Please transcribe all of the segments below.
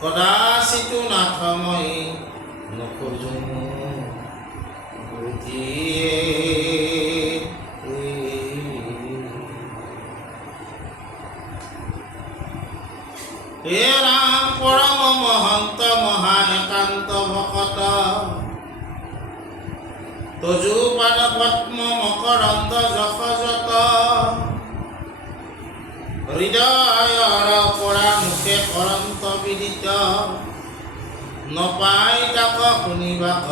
কদাচিতো নাথময়ী নখোজো বুঝিয়ে হে ৰাম পৰম মহন্ত মহা একান্ত ভকত তজুপান পদ্ম মকৰন্দ যশযত হৃদয়ৰ পৰা মুখে কৰন্ত বিদিত নপাই তাক শুনিবাক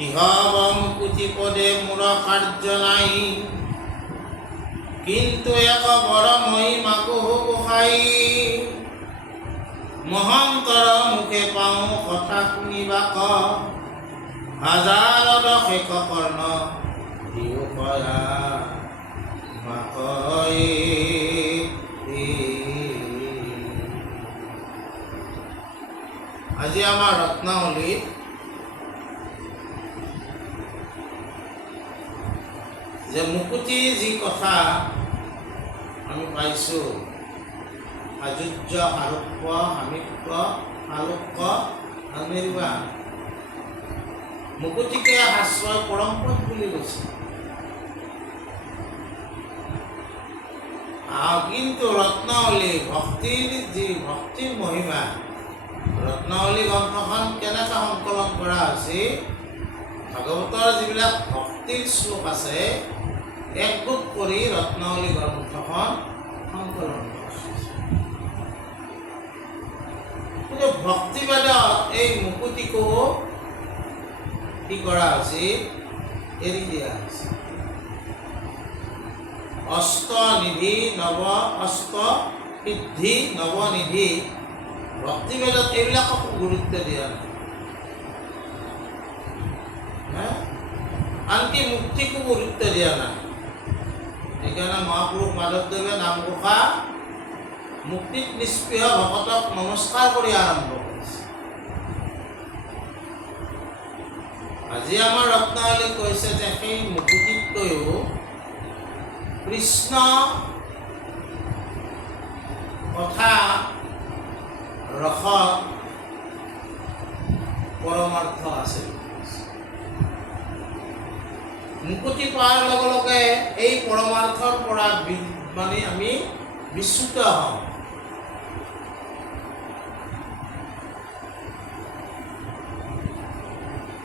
ইহবম কুচিপদে মূৰ কাৰ্য নাই কিন্তু এক বৰ মহিমা কহু গোসাই মহন্তৰ মুখে পাওঁ কথা শুনিবাক হাজাৰ দশেক কৰ্ণ দিও পৰা মাকৈ আজি আমাৰ ৰত্নাৱলীত যে মুকুতি যি কথা আমি পাইছোঁ আযুৰ্য আৰোপ্য আমিত্য আলোক্য আনিৰ্বাণ মুকুতিকে আশ্ৰয় পৰমপদ বুলি কৈছে কিন্তু ৰত্নাৱলী ভক্তিৰ মহিমা ৰত্নাৱলী গ্ৰন্থখন কেনেকৈ সংকলন কৰা হৈছে ভাগৱতৰ যিবিলাক ভক্তিৰ শ্লোক আছে একগোট কৰি ৰত্নাৱলী গ্ৰন্থখন সংকলন কৰা কিন্তু ভক্তিবাদত এই মুকুতিকো কি কৰা হৈছে এৰি দিয়া হৈছে অষ্টনিধি নৱ অষ্ট সিদ্ধি নৱনিধি ভক্তিবেদত এইবিলাকক গুৰুত্ব দিয়া নাই আনকি মুক্তিকো গুৰুত্ব দিয়া নাই সেইকাৰণে মহাপুৰুষ মাধৱদেৱে নামঘোষা মুক্তিত নিষ্পৃহ ভকতক নমস্কাৰ কৰি আৰম্ভ কৰিছে আজি আমাৰ ৰত্নাৱলীত কৈছে যে সেই মুকুতিতকৈও কৃষ্ণ কথা ৰসত পৰমাৰ্থ আছে মুকুতি পোৱাৰ লগে লগে এই পৰমাৰ্থৰ পৰা মানে আমি বিচ্যুত হওঁ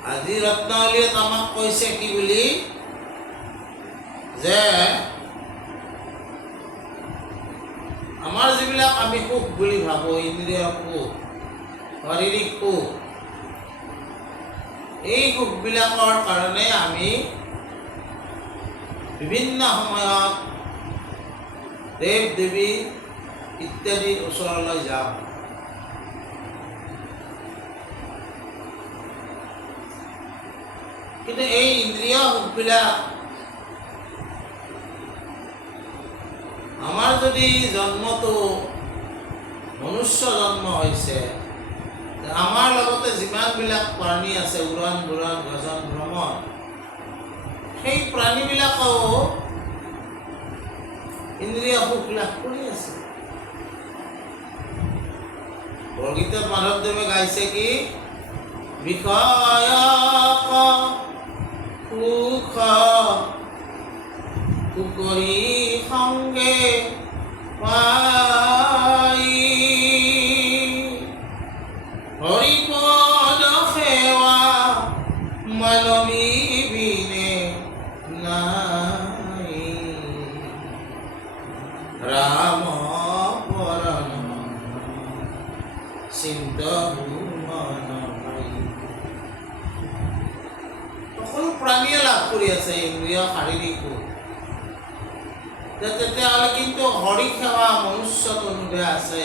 আজি ৰত্নাৱলীত আমাক কৈছে কি বুলি যে আমাৰ যিবিলাক আমি সুখ বুলি ভাবোঁ ইন্দ্ৰিয় সুখ শাৰীৰিক সুখ এই সুখবিলাকৰ কাৰণে আমি বিভিন্ন সময়ত দেৱ দেৱী ইত্যাদিৰ ওচৰলৈ যাওঁ কিন্তু এই ইন্দ্ৰিয় সুখবিলাক আমাৰ যদি জন্মটো মনুষ্য জন্ম হৈছে আমাৰ লগতে যিমানবিলাক প্ৰাণী আছে উৰণ ঘূৰণ গজন ভ্ৰমণ সেই প্ৰাণীবিলাকেও ইন্দ্ৰিয় সুখ লাভ কৰি আছে বৰগীতত মাধৱদেৱে গাইছে কি বিষয় সুখ কুকৰি সংগে পাই হৰিপদ সেৱা মানমী বিনে নাই ৰাম পৰণ চিন্ত সকলো প্ৰাণীয়ে লাভ কৰি আছে ইন্দ্ৰিয় শাৰীৰিক তেতিয়াহ'লে কিন্তু হৰি সেৱা মনুষ্যত অনুভৱ আছে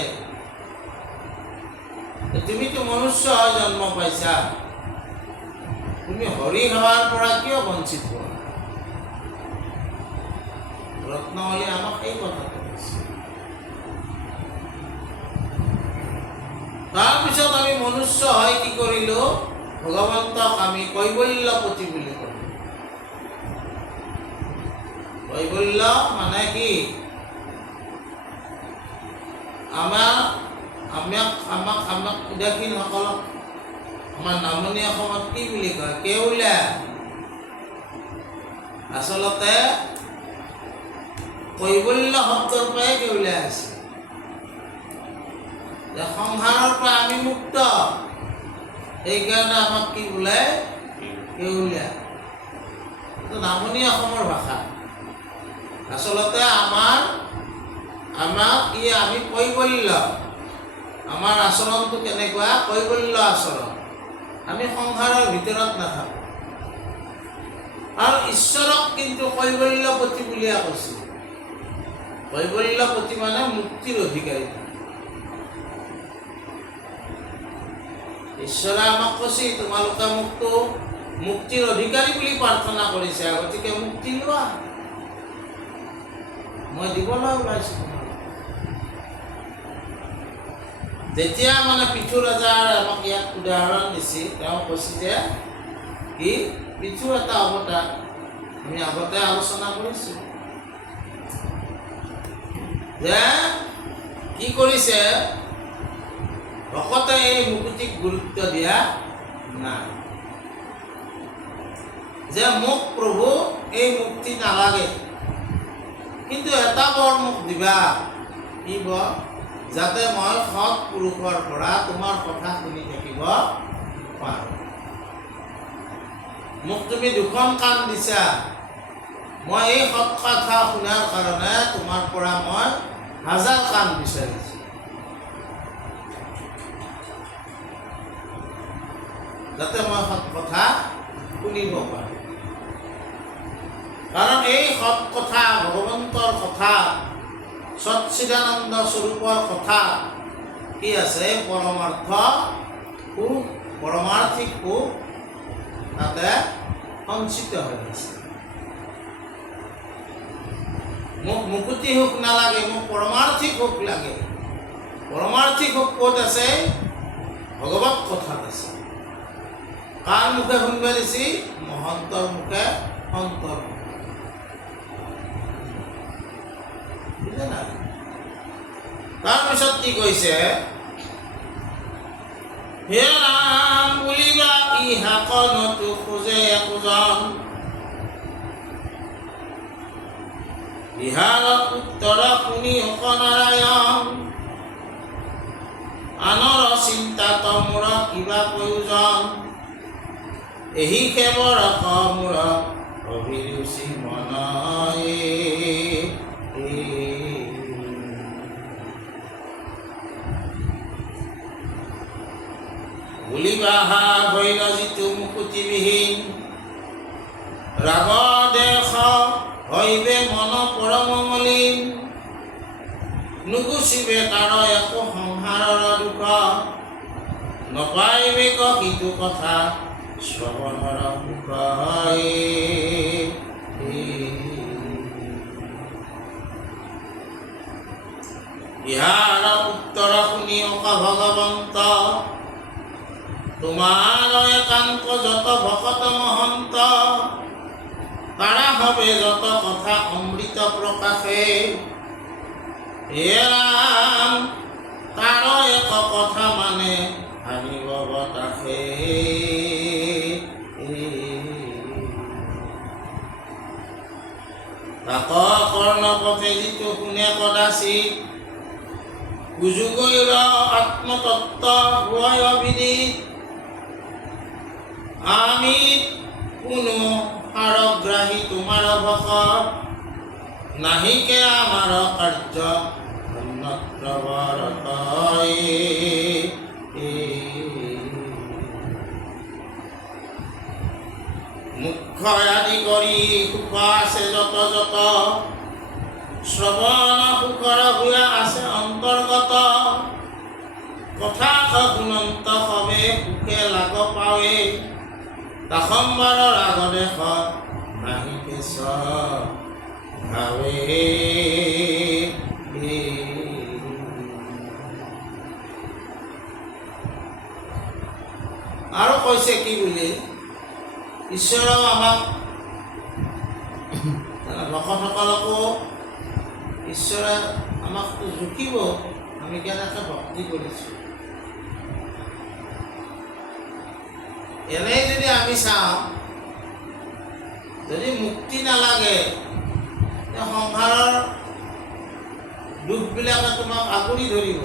তুমিতো মনুষ্য হৈ জন্ম পাইছা তুমি হৰি সেৱাৰ পৰা কিয় বঞ্চিত হোৱা ৰত্নাৱলী আমাক এই কথা কৈছে তাৰপিছত আমি মনুষ্য হৈ কি কৰিলোঁ ভগৱন্তক আমি কৈবল্যপতি বুলি ক'লোঁ কৈবল্য মানে কি আমাক উদাসীনসকলক আমাৰ নামনি অসমত কি বুলি কয়? কেউলীয়া। আচলতে কৈবল্য শব্দৰ পৰাই কেউলীয়া আছে। যে সংসাৰৰ পৰা আমি মুক্ত, সেইকাৰণে আমাক কি বোলে? কেউলীয়া। এইটো নামনি অসমৰ ভাষা। আচলতে আমি কৈবল্য। আমাৰ আচৰণটো কেনেকুৱা? কৈবল্য আচৰণ। আমি সংসাৰৰ ভিতৰত নাথাকোঁ। আৰু ঈশ্বৰক কিন্তু কৈবল্যপতি বুলিয়ে কৈছিল। কৈবল্যপতি মানে মুক্তিৰ অধিকাৰী। ঈশ্বৰে আমাক কৈছে তোমালোকে মোকতো মুক্তিৰ অধিকাৰী বুলি প্ৰাৰ্থনা কৰিছে, গতিকে মুক্তি লোৱা, মই দিবলৈ ওলাইছোঁ তোমাক। যেতিয়া মানে পৃথু ৰজাৰ আমাক ইয়াত উদাহৰণ দিছে, তেওঁ কৈছে যে কি পৃথু এটা অৱতাৰ, আমি আগতে আলোচনা কৰিছোঁ যে কি কৰিছে, ভকতে এই মুকুতিক গুৰুত্ব দিয়া নাই। যে মোক প্ৰভু এই মুক্তি নালাগে, কিন্তু এটা বৰ মোক দিবা। কি বৰ? যাতে মই সৎ পুৰুষৰ পৰা তোমাৰ কথা শুনি থাকিব পাৰোঁ। মোক তুমি দুখন কাণ দিছা, মই এই সৎ কথা শুনাৰ কাৰণে তোমাৰ পৰা মই 1000 কাণ বিচাৰিছোঁ। যাতে মই সৎ কথা শুনিব পাৰোঁ। কাৰণ এই সৎ কথা, ভগৱন্তৰ কথা, সচ্চিদানন্দ স্বৰূপৰ কথা কি আছে? পৰমাৰ্থ সুখ, পৰমাৰ্থিক সুখ তাতে সঞ্চিত হৈ আছে। মোক মুকুতি সুখ নালাগে, মোক পৰমাৰ্থিক সুখ লাগে। পৰমাৰ্থিক সুখ ক'ত আছে? ভগৱত কথাত আছে। কাৰ মুখে শুনিব দিছি? মহন্তৰ মুখে, সন্তৰ মুখে। বুজে নাই? তাৰপিছত কি কৈছে? হে ৰাম বুলিবা ইহাকনতো খোজে একোজন, ইহাৰ উত্তৰ শুনি অকনাৰায়ণ, আনৰ চিন্তাত মোৰ কিবা প্ৰয়োজন, এহি কেৱৰ মোৰ অভিৰুচি মনয়ে। বুলিবাহা হৈল যিটো মুকুতিবিহীন, ৰাগ দেশ হৈবে মন পৰম মলিন, নুগুচিবে তাৰ একো সংসাৰৰ দুখ, নপাইবে সিটো কথা শ্ৰৱণৰ সুখ। ইহাৰ উত্তৰ শুনি অকা ভগৱন্ত, তোমাৰ একান্ত যত ভকত মহন্ত, তাৰা হবে যত কথা অমৃত প্ৰকাশে। হে ৰাম তাৰ এক কথা মানে আনিব বতাসে। তাক কৰ্ণপথে যিটো শুনে কদাচিত, সুযোগৈৰ আত্মতত্ত্ব হয় অবিদিত, আমি কোনো সাৰগ্ৰাহী তোমাৰ ভকত, নাহিকে আমাৰ কাৰ্য অন্যত্ৰ বৰত। মুখ্য আদি কৰি সুখ আছে যত যত, শ্ৰৱণ সুখৰ ভূয়া আছে অন্তৰ্গত, কথা শুনন্ত সবে সুখে লাগ পাৱে, দাসম্বাৰৰ আগদেশ নাহি পেছ ভাৱে। আৰু কৈছে কি বুলি? ঈশ্বৰেও আমাক, ভকতসকলকো ঈশ্বৰে আমাকতো জুকিব, আমি কেনেকৈ ভক্তি কৰিছোঁ। এনেই যদি আমি চাওঁ, যদি মুক্তি নালাগে, সংসাৰৰ দুখবিলাকে তোমাক আগুৰি ধৰিব।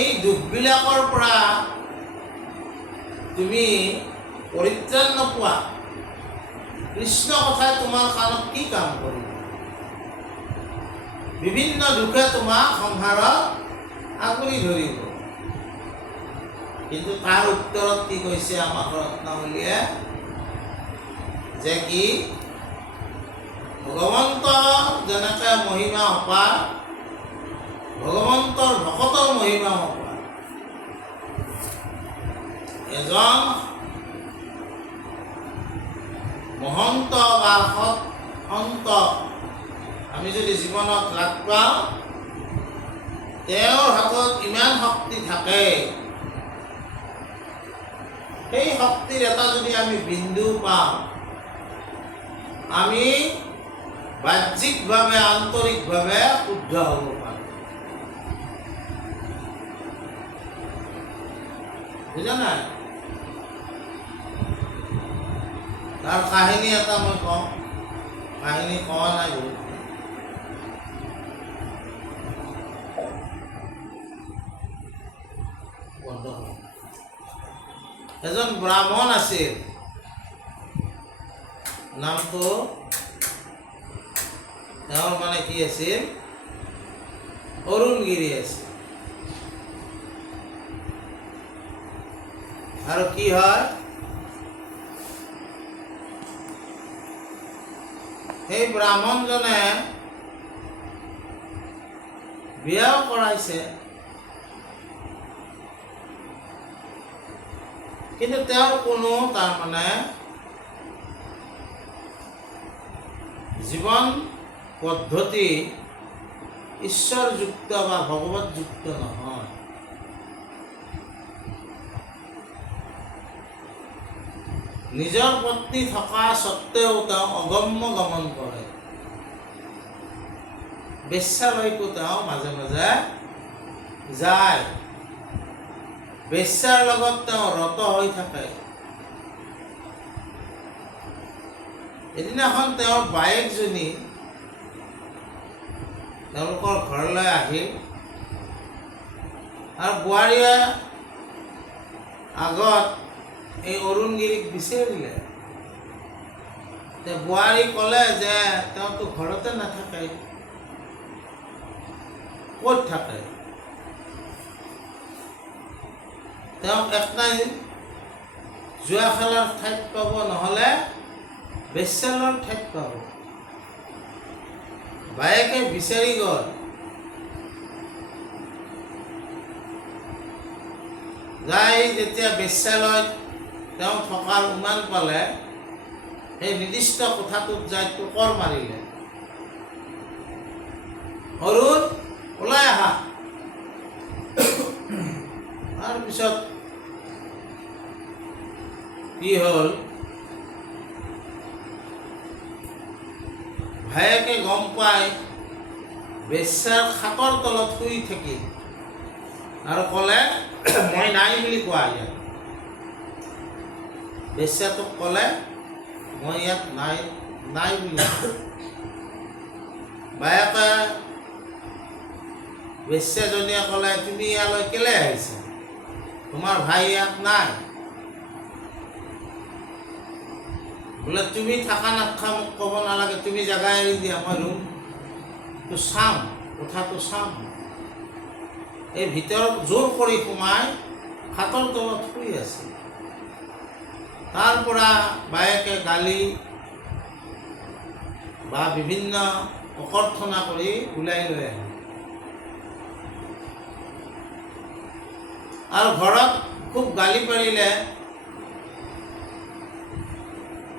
এই দুখবিলাকৰ পৰা তুমি পৰিত্ৰাণ নোপোৱা, কৃষ্ণ কথাই তোমাৰ কাণত কি কাম কৰিব? বিভিন্ন দুখে তোমাক সংসাৰত আগুৰি ধৰিব। কিন্তু তাৰ উত্তৰত কি কৈছে আমাৰ ৰত্নাৱলীয়ে, যে কি ভগৱন্ত যেনেকৈ মহিমা অপাৰ, ভগৱন্তৰ ভকতৰ মহিমা অপাৰ। এজন মহন্ত বা সন্ত আমি যদি জীৱনত লাগ পাওঁ, তেওঁৰ হাতত ইমান শক্তি থাকে, সেই শক্তিৰ এটা যদি আমি বিন্দু পাওঁ, আমি বাহ্যিকভাৱে আন্তৰিকভাৱে শুদ্ধ হ'ব পাৰোঁ। বুজা নাই? তাৰ কাহিনী এটা মই কওঁ, কাহিনী কোৱা নাই বহুত। এজন ব্ৰাহ্মণ আছিল, নামটো তেওঁৰ মানে কি আছিল, অৰুণগিৰি আছিল। আৰু কি হয়, সেই ব্ৰাহ্মণজনে বিয়াও কৰাইছে, কিন্তু তেওঁৰ কোনো তাৰমানে জীৱন পদ্ধতি ঈশ্বৰযুক্ত বা ভগৱতযুক্ত নহয়। নিজৰ পত্নী থকা স্বত্বেও তেওঁ অগম্য গমন কৰে। বেশ্যালৈকো তেওঁ মাজে মাজে যায়, বেশ্যাৰ লগত তেওঁ ৰত হৈ থাকে। এদিনাখন তেওঁৰ বায়েকজনী তেওঁলোকৰ ঘৰলৈ আহিল, আৰু বোৱাৰীয়ে আগত এই অৰুণগিৰিক বিচাৰিলে। বোৱাৰী ক'লে যে তেওঁতো ঘৰতে নাথাকে, ক'ত থাকে? তেওঁক একনাই জুৱা খেলাৰ ঠাইত পাব, নহ'লে বেশ্যালৰ ঠাইত পাব। বায়েকে বিচাৰি গ'ল, যাই যেতিয়া বেশ্যালয়ত তেওঁ থকাৰ উমান পালে, সেই নিৰ্দিষ্ট কোঠাটোত যাই টোকৰ মাৰিলে, অৰুণ ওলাই আহা। তাৰপিছত কি হ'ল, ভায়েকে গম পাই বেশ্যাৰ খাটৰ তলত শুই থাকিল আৰু ক'লে, মই নাই বুলি কোৱা ইয়াত। বেশ্যাটোক ক'লে, মই ইয়াত নাই বুলি। বায়েকে বেশ্যাজনীয়ে ক'লে, তুমি ইয়ালৈ কেলৈ আহিছা? তোমাৰ ভাই ইয়াত নাই। বোলে তুমি থাকা নাথকা মোক ক'ব নালাগে, তুমি জেগা এৰি দিয়া, মই ৰুমটো চাম, কোঠাটো চাম। এই ভিতৰত জোৰ কৰি সোমাই খাটৰ তলত শুই আছে। তাৰ পৰা বায়েকে গালি বা বিভিন্ন অকৰ্থনা কৰি ওলাই লৈ আহে। আৰু ঘৰত খুব গালি পাৰিলে।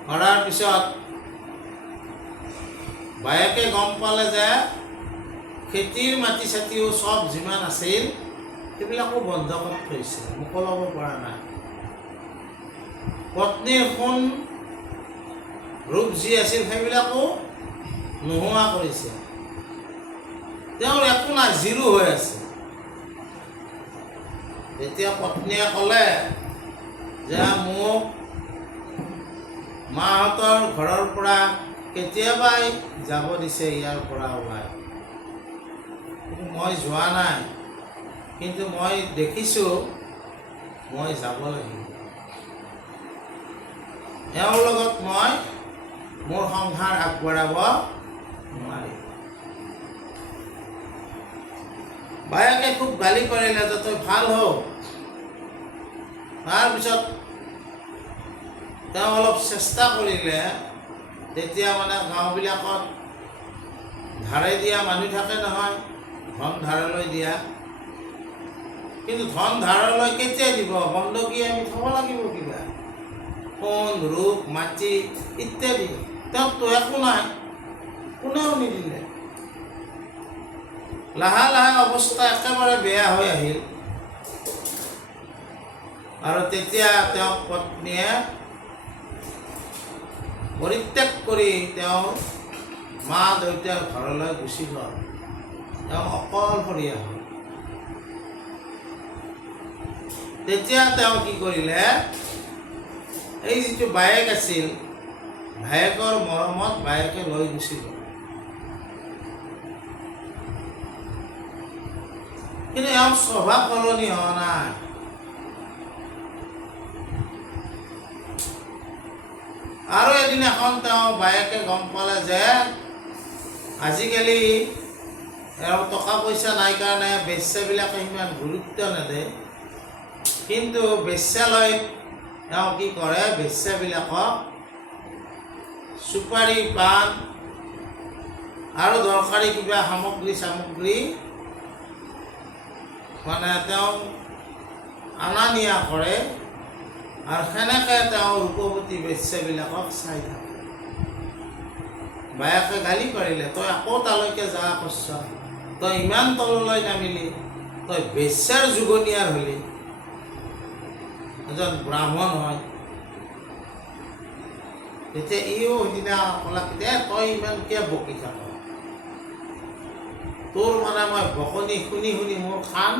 কৰাৰ পিছত বায়েকে গম পালে যে খেতিৰ মাটি চাটিও চব যিমান আছিল সেইবিলাকো বন্ধ কৰি থৈছে, মোকলাব পৰা নাই। পত্নীৰ সোণ ৰূপ যি আছিল সেইবিলাকো নোহোৱা কৰিছে। তেওঁৰ একো নাই, জিৰো হৈ আছে। তেতিয়া পত্নীয়ে ক'লে যে মোক মাহঁতৰ ঘৰৰ পৰা কেতিয়াবাই যাব দিছে ইয়াৰ পৰা ওলাই, কিন্তু মই যোৱা নাই, কিন্তু মই দেখিছোঁ মই যাব লাগিব। এওঁৰ লগত মই মোৰ সংসাৰ আগবঢ়াব নোৱাৰিম। বায়েকে খুব গালি পাৰিলে যে তই ভাল হও। তাৰপিছত তেওঁ অলপ চেষ্টা কৰিলে। তেতিয়া মানে গাঁওবিলাকত ধাৰে দিয়া মানুহ থাকে নহয়, ধন ধাৰলৈ দিয়া। কিন্তু ধন ধাৰলৈ কেতিয়া দিব? বন্ধকী আমি থ'ব লাগিব কিবা, সোণ ৰূপ মাটি ইত্যাদি। তেওঁকতো একো নাই, কোনেও নিদিলে। লাহে লাহে অৱস্থা একেবাৰে বেয়া হৈ আহিল। আৰু তেতিয়া তেওঁক পত্নীয়ে পৰিত্যাগ কৰি তেওঁ মা দেউতাৰ ঘৰলৈ গুচি গ'ল। তেওঁ অকলশৰীয়া হ'ল। তেতিয়া তেওঁ কি কৰিলে, এই যিটো বায়েক আছিল, ভায়েকৰ মৰমত বায়েকে লৈ গুচি গ'ল। কিন্তু এওঁৰ স্বভাৱ সলনি হোৱা নাই। আৰু এদিনাখন তেওঁ বায়েকে গম পালে যে আজিকালি এওঁৰ টকা পইচা নাই কাৰণে বেশ্যাবিলাকে সিমান গুৰুত্ব নেদে, কিন্তু বেশ্যালয়ত এওঁ কি কৰে, বেশ্যাবিলাকক চুপাৰী পাণ আৰু দৰকাৰী কিবা সামগ্ৰী মানে তেওঁ অনা নিয়া কৰে। আৰু সেনেকৈ তেওঁ ৰূপৱতী বেশ্যাবিলাকক চাই থাকে। বায়েকে গালি পাৰিলে, তই আকৌ তালৈকে যা কৰিছ, তই ইমান তললৈ নামিলি, তই বেশ্যাৰ যুগনীয়াৰ হলি, এজন ব্ৰাহ্মণ হয়। তেতিয়া ইও সিদিনা ক'লা দে তই ইমান কিয় বকি থাক, তোৰ মানে মই বকনি শুনি শুনি মোৰ কাণ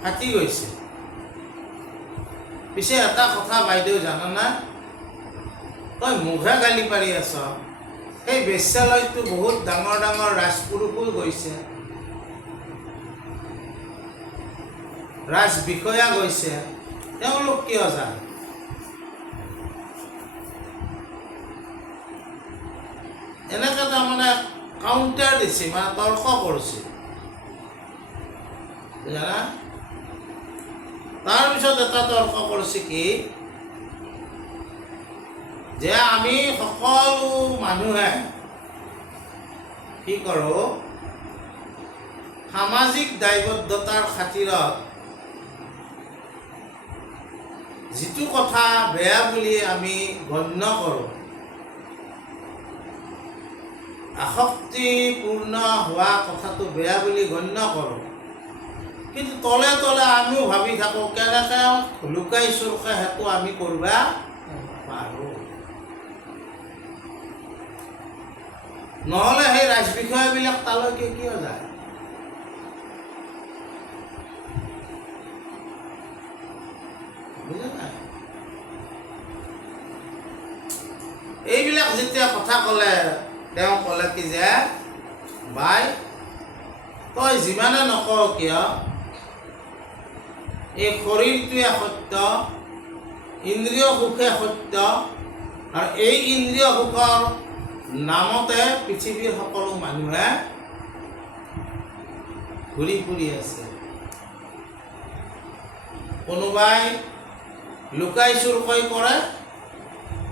ফাটি গৈছে। পিছে এটা কথা বাইদেউ জানানা, তই মুখে গালি পাৰি আছ, সেই বেশ্যালয়তো বহুত ডাঙৰ ডাঙৰ ৰাজপুৰুষো গৈছে, ৰাজ বিষয়া গৈছে, তেওঁলোক কিয় যায়? এনেকৈ তাৰমানে কাউণ্টাৰ দিছে, মানে তৰ্ক কৰিছে, জানা। তাৰপিছত এটা তৰ্ক কৰিছে কি, যে আমি সকলো মানুহে কি কৰোঁ, সামাজিক দায়বদ্ধতাৰ খাতিৰত যিটো কথা বেয়া বুলি আমি গণ্য কৰোঁ, আসক্তিপূৰ্ণ হোৱা কথাটো বেয়া বুলি গণ্য কৰোঁ, কিন্তু তলে তলে আমিও ভাবি থাকোঁ কেনেকৈ লুকাই চুৰকাই সেইটো আমি কৰিব পাৰোঁ। নহ'লে সেই ৰাজবিষয়াবিলাক তালৈকে কিয় যায়? বুজা নাই? এইবিলাক যেতিয়া কথা ক'লে, তেওঁ ক'লে কি যে বাই, তই যিমানে নকওঁ কিয়, এই শৰীৰটোৱে সত্য, ইন্দ্ৰিয় সুখে সত্য, আৰু এই ইন্দ্ৰিয় সুখৰ নামতে পৃথিৱীৰ সকলো মানুহে ঘূৰি ফুৰি আছে। কোনোবাই লুকাই চুৰকৈ কৰে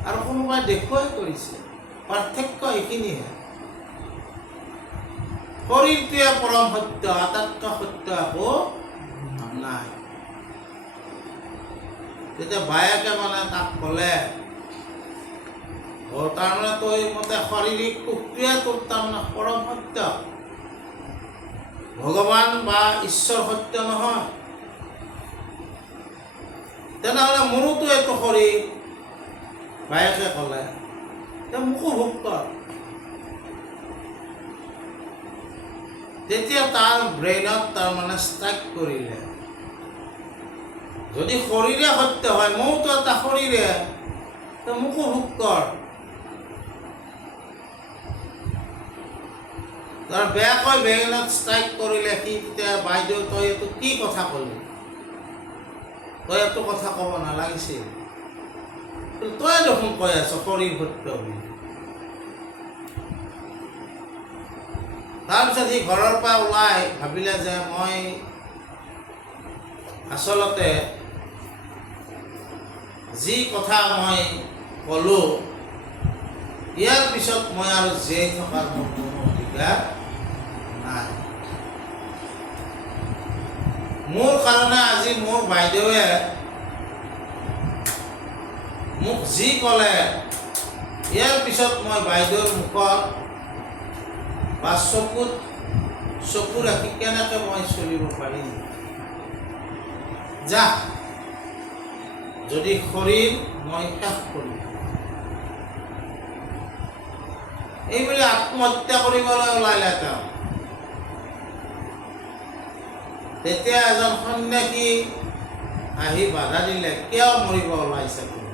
আৰু কোনোবাই দেখুৱাই কৰিছে, পাৰ্থক্য এইখিনিহে। শৰীৰটোৱে পৰম সত্য, আটাইতকৈ সত্য একো নাই। তেতিয়া বায়েকে মানে তাক ক'লে, তাৰমানে তই মতে শাৰীৰিক সুখটোৱে তোৰ তাৰমানে পৰম সত্য, ভগৱান বা ঈশ্বৰ সত্য নহয়। তেনেহ'লে মোৰোতো এইটো শৰীৰ, বায়েকে ক'লে, তই মোকো ভোগ কৰ। তেতিয়া তাৰ ব্ৰেইনত তাৰমানে ষ্ট্ৰাইক কৰিলে, যদি শৰীৰে সত্য হয়, মইতো এটা শৰীৰে, তো মোকো ভোগ কৰ। তাৰ বেয়াকৈ ব্ৰেইনত ষ্ট্ৰাইক কৰিলে, সি তেতিয়া বাইদেউ তই এইটো কি কথা ক'লি, তই এইটো কথা ক'ব নালাগিছিল, তই দেখোন কৈ আছ শৰীৰ সত্য বুলি। তাৰপিছত সি ঘৰৰ পৰা ওলাই ভাবিলে যে মই আচলতে যি কথা মই ক'লোঁ, ইয়াৰ পিছত মই আৰু জীয়াই থকাৰ মোৰ কোনো অধিকাৰ নাই। মোৰ কাৰণে আজি মোৰ বাইদেৱে মোক যি ক'লে, ইয়াৰ পিছত মই বাইদেউৰ মুখত বা চকু ৰাখি কেনেকৈ মই চলিব পাৰিম। যা, যদি শৰীৰ মই শেষ কৰিম। এইবুলি আত্মহত্যা কৰিবলৈ ওলালে তেওঁ। তেতিয়া এজন সন্যাসী আহি বাধা দিলে, কিয় মৰিব ওলাইছে তুমি?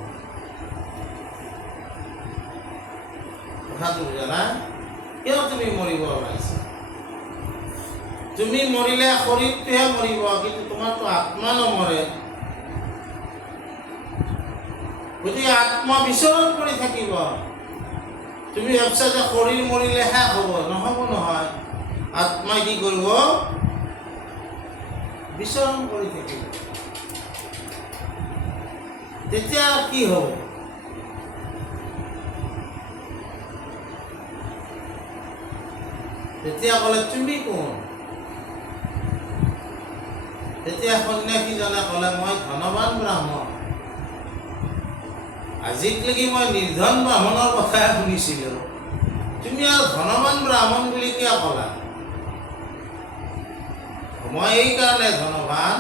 কথাটো জানা, কিয় তুমি মৰিব ওলাইছা? তুমি মৰিলে শৰীৰটোহে মৰিব, কিন্তু তোমাৰতো আত্মা নমৰে। গতিকে আত্মা বিচৰণ কৰি থাকিব। তুমি ভাবছা যে শৰীৰ মৰিলে শেষ হ'ব, নহ'ব নহয়। আত্মাই কি কৰিব? বিচৰণ কৰি থাকিব। তেতিয়া কি হ'ব? তেতিয়া ক'লে তুমি কোন? তেতিয়া সন্যাসীজনে ক'লে মই ধনৱান ব্ৰাহ্মণ। আজিলৈকে মই নিৰ্ধন ব্ৰাহ্মণৰ কথাই শুনিছিলোঁ, তুমি আৰু ধনৱান ব্ৰাহ্মণ বুলি কিয় ক'লা? মই এইকাৰণে ধনৱান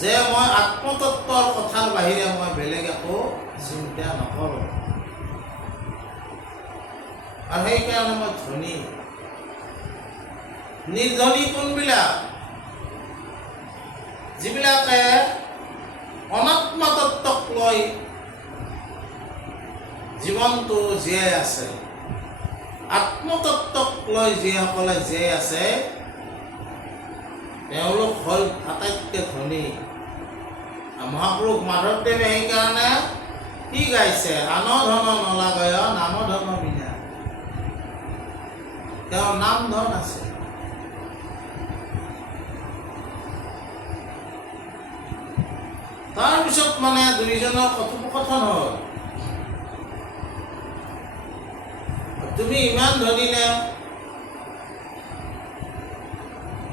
যে মই আত্মতত্বৰ কথাৰ বাহিৰে মই বেলেগ একো চিন্তা নকৰোঁ, আৰু সেইকাৰণে মই ধনী। নিৰ্ধনী কোনবিলাক? যিবিলাকে অনাত্মতত্বক লৈ জীৱনটো জীয়াই আছে। আত্মতত্বক লৈ যিসকলে জীয়াই আছে, তেওঁলোক হ'ল আটাইতকৈ ধনী। মহাপুৰুষ মাধৱদেৱে সেইকাৰণে কি গাইছে? আন ধন নলাগয় নাম ধন বিনা। তেওঁৰ নাম ধন আছে। তাৰপিছত মানে দুইজনৰ কথোপকথন হ'ল, তুমি ইমান ধনী নে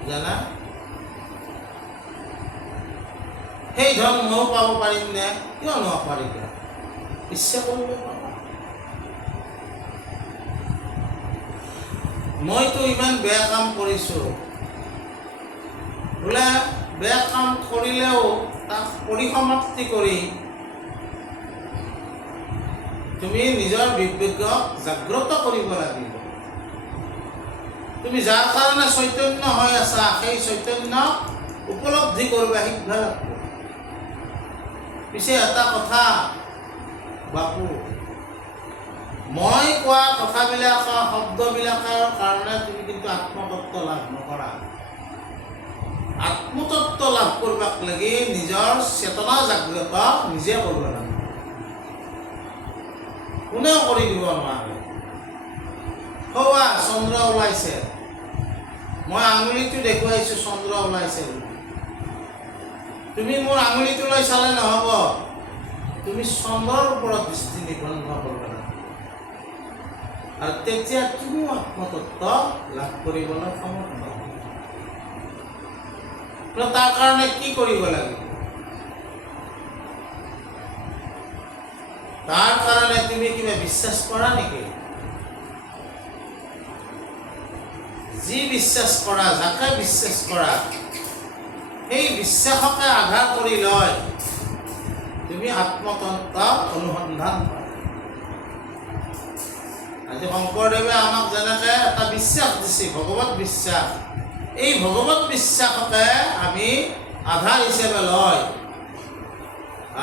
জানা? সেই ধন ময়ো পাব পাৰিম নে? কিয় নোৱাৰিম? ইচ্ছা কৰিলে পাবা। মইতো ইমান বেয়া কাম কৰিছোঁ, বোলে বেয়া কাম কৰিলেও তাক পৰিসমাপ্তি কৰি তুমি নিজৰ বিবেকক জাগ্ৰত কৰিব লাগিব। তুমি যাৰ কাৰণে চৈতন্য হৈ আছা, সেই চৈতন্যক উপলব্ধি কৰিব শিকিব লাগিব। পিছে এটা কথা বাপু, মই কোৱা কথাবিলাকৰ শব্দবিলাকৰ কাৰণে তুমি কিন্তু আত্মতত্ত্ব লাভ নকৰা। আত্মতত্ত্ব লাভ কৰবাক লাগি নিজৰ চেতনা জাগ্ৰত নিজে কৰিব লাগিব। কোনেও কৰি দিব নোৱাৰে। সৌৱা চন্দ্ৰ ওলাইছে, মই আঙুলিটো দেখুৱাইছোঁ চন্দ্ৰ ওলাইছে বুলি। তুমি মোৰ আঙুলিটোলৈ চালে নহ'ব, তুমি চন্দ্ৰৰ ওপৰত দৃষ্টি নিবন্ধ কৰিব লাগিব। আৰু তেতিয়া তুমিও আত্মতত্ত্ব লাভ কৰিবলৈ সমৰ্থ হ'ব। তাৰ কাৰণে কি কৰিব লাগিব? তাৰ কাৰণে তুমি কিবা বিশ্বাস কৰা নেকি? যি বিশ্বাস কৰা, যাকে বিশ্বাস কৰা, সেই বিশ্বাসকে আধাৰ কৰি লয় তুমি আত্মতত্ত্ব অনুসন্ধান কৰা। আজি শংকৰদেৱে আমাক যেনেকৈ এটা বিশ্বাস দিছে, ভগৱত বিশ্বাস, এই ভগৱত বিশ্বাসকে আমি আধাৰ হিচাপে লয়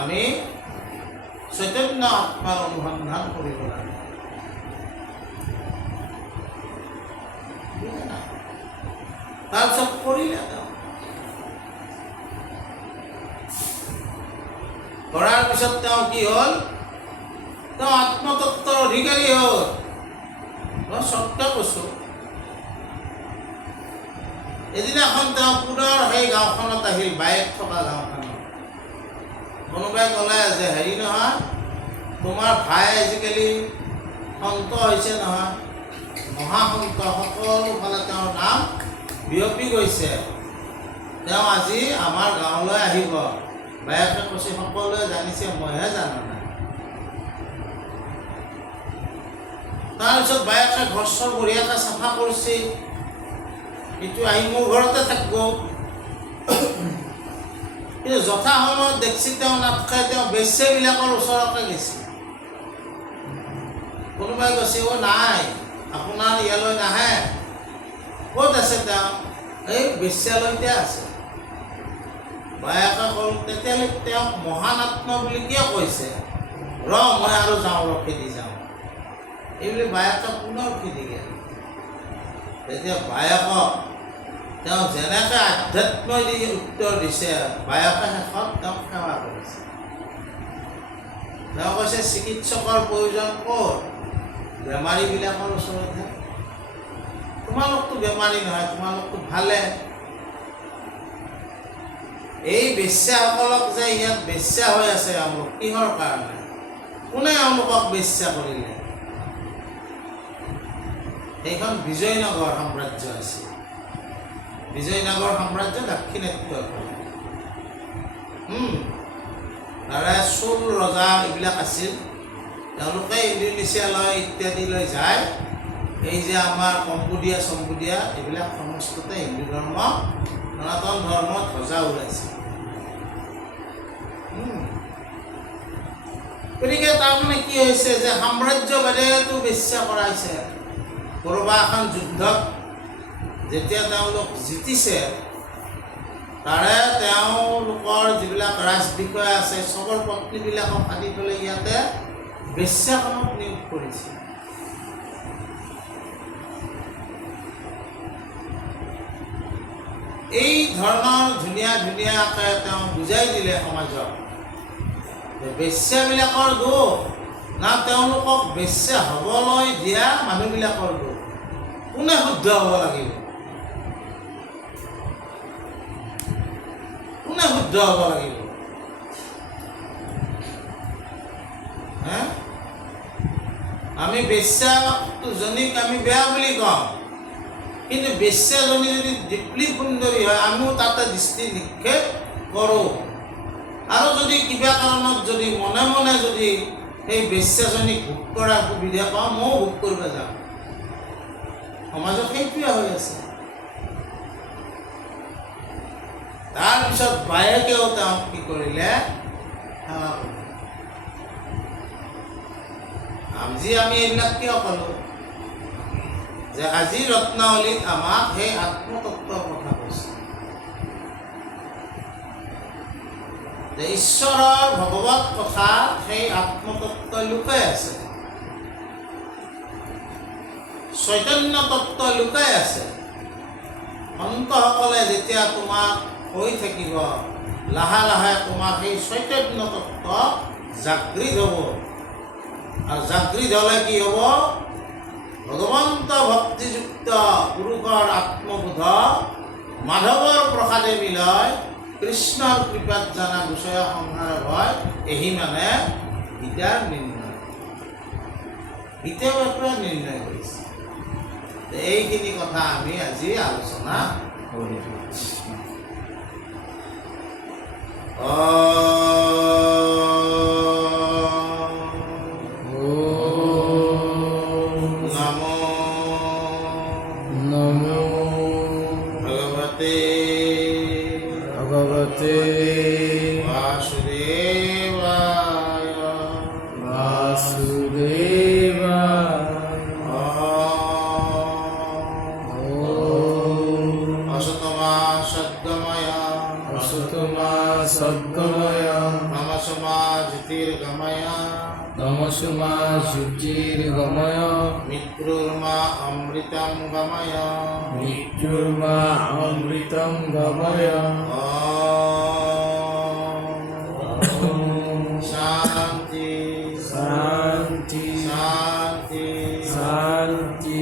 আমি চৈতন্য আত্মাৰ অনুসন্ধান কৰিব লাগে। তাৰপিছত কৰিলে কৰাৰ পিছত তেওঁ কি হ'ল, তেওঁ আত্মতত্বৰ অধিকাৰী হ'ল। মই সত্য কৈছোঁ। এদিনাখন তেওঁ পুনৰ সেই গাঁওখনত আহিল, বায়েক থকা গাঁওখনত। কোনোবাই ক'লে যে হেৰি নহয়, তোমাৰ ভাই আজিকালি সন্ত হৈছে নহয়, মহাসন্ত, সকলোফালে তেওঁৰ নাম বিয়পি গৈছে, তেওঁ আজি আমাৰ গাঁৱলৈ আহিব। বায়েকে কৈছে সকলোৱে জানিছে, মইহে জানো নাই। তাৰপিছত বায়েকে ঘৰ চৰ বঢ়িয়াকৈ চাফা কৰিছে, এইটো আহি মোৰ ঘৰতে থাকিব। কিন্তু যথা সময়ত দেখছি তেওঁ নাথাকে, তেওঁ বেশ্যাবিলাকৰ ওচৰতে গৈছে। কোনোবাই কৈছে অ' নাই, আপোনাৰ ইয়ালৈ নাহে। ক'ত আছে তেওঁ? এই বেশ্যালয়তে আছে। বায়েকে ক'ল, তেতিয়াহ'লে তেওঁক মহান আত্মা বুলি কিয় কৈছে? মই আৰু যাওঁ, খেদি যাওঁ। এইবুলি বায়েকে পুনৰ খেদি গ'ল। তেতিয়া বায়েকক তেওঁ যেনেকৈ আধ্যাত্মই দি উত্তৰ দিছে, বায়েকে শেষত তেওঁক সেৱা কৰিছে। তেওঁ কৈছে চিকিৎসকৰ প্ৰয়োজন ক'ত? বেমাৰীবিলাকৰ ওচৰতহে। তোমালোকতো বেমাৰী নহয়, তোমালোকতো ভালে। এই বেশ্যাসকলক যে ইয়াত বেশ্যা হৈ আছে এওঁলোক, কিহৰ কাৰণে? কোনে এওঁলোকক বেশ্যা কৰিলে? সেইখন বিজয়নগৰ সাম্ৰাজ্য আছিল। বিজয়নগৰ সাম্ৰাজ্য দাক্ষিণাত্যৰ ফালে। তাৰে চোল ৰজা এইবিলাক আছিল। তেওঁলোকে ইণ্ডোনেছিয়ালৈ ইত্যাদিলৈ যায়। এই যে আমাৰ কম্বোডিয়া চম্বোডিয়া এইবিলাক সমস্ততে হিন্দু ধৰ্ম, সনাতন ধৰ্ম ধ্বজা ওলাইছে। গতিকে তাৰমানে কি হৈছে যে সাম্ৰাজ্যবাদেতো বেশ্যা কৰাইছে। ক'ৰবা এখন যুদ্ধত যেতিয়া তেওঁলোক জিতিছে, তাৰে তেওঁলোকৰ যিবিলাক ৰাজ বিষয়া আছে চবৰ পত্নীবিলাকক আনি পেলাই ইয়াতে বেশ্যাখনত নিয়োগ কৰিছে। এই ধৰণৰ ধুনীয়া ধুনীয়াকৈ তেওঁ বুজাই দিলে সমাজক যে বেশ্যাবিলাকৰ দোষ না তেওঁলোকক বেশ্যা হ'বলৈ দিয়া মানুহবিলাকৰ দোষ। কোনে শুদ্ধ হ'ব লাগিব? কোনে শুদ্ধ হ'ব লাগিব? আমি বেশ্যাজনীক আমি বেয়া বুলি কওঁ, কিন্তু বেশ্যাজনী যদি দিপ্লী সুন্দৰী হয় আমিও তাতে দৃষ্টি নিক্ষেপ কৰোঁ। আৰু যদি কিবা কাৰণত যদি মনে মনে যদি সেই বেশ্যাজনীক ভোগ কৰাৰ সুবিধা পাওঁ, ময়ো ভোগ কৰিব যাওঁ। সমাজত সেইটোৱে হৈ আছে। তাৰপিছত বায়েকেও তেওঁক কি কৰিলে? সেৱা কৰিলে। আজি আমি এইবিলাক কিয় ক'লোঁ? যে আজি ৰত্নাৱলীত আমাক সেই আত্মতত্বৰ কথা কৈছে, যে ঈশ্বৰৰ ভগৱত কথাত সেই আত্মতত্ব লুকাই আছে, চৈতন্য তত্ত্ব লুকাই আছে। সন্তসকলে যেতিয়া তোমাক হৈ থাকিব, লাহে লাহে তোমাৰ সেই চৈতন্য তত্ত্ব জাগৃত হ'ব। আৰু জাগৃত হ'লে কি হ'ব? ভগৱন্ত ভক্তিযুক্ত পুৰুষৰ আত্মবোধ মাধৱৰ প্ৰসাদে মিলয়, কৃষ্ণৰ কৃপাত জানা বিষয় সংসাৰ হয়, এহি মানে গীতাৰ নিৰ্ণয়। গীতাও পৰা নিৰ্ণয় কৰিছে। এইখিনি কথা আমি আজি আলোচনা কৰিছোঁ। যজ্ঞময় তমসমা জ্যোতিৰ্গময় তমসমা শুচিৰ্গময় মৃত্যুৰ্মা অমৃতম গময় মৃত্যুৰ্মা অমৃতম গময় ওম শান্তি শান্তি শান্তি শান্তি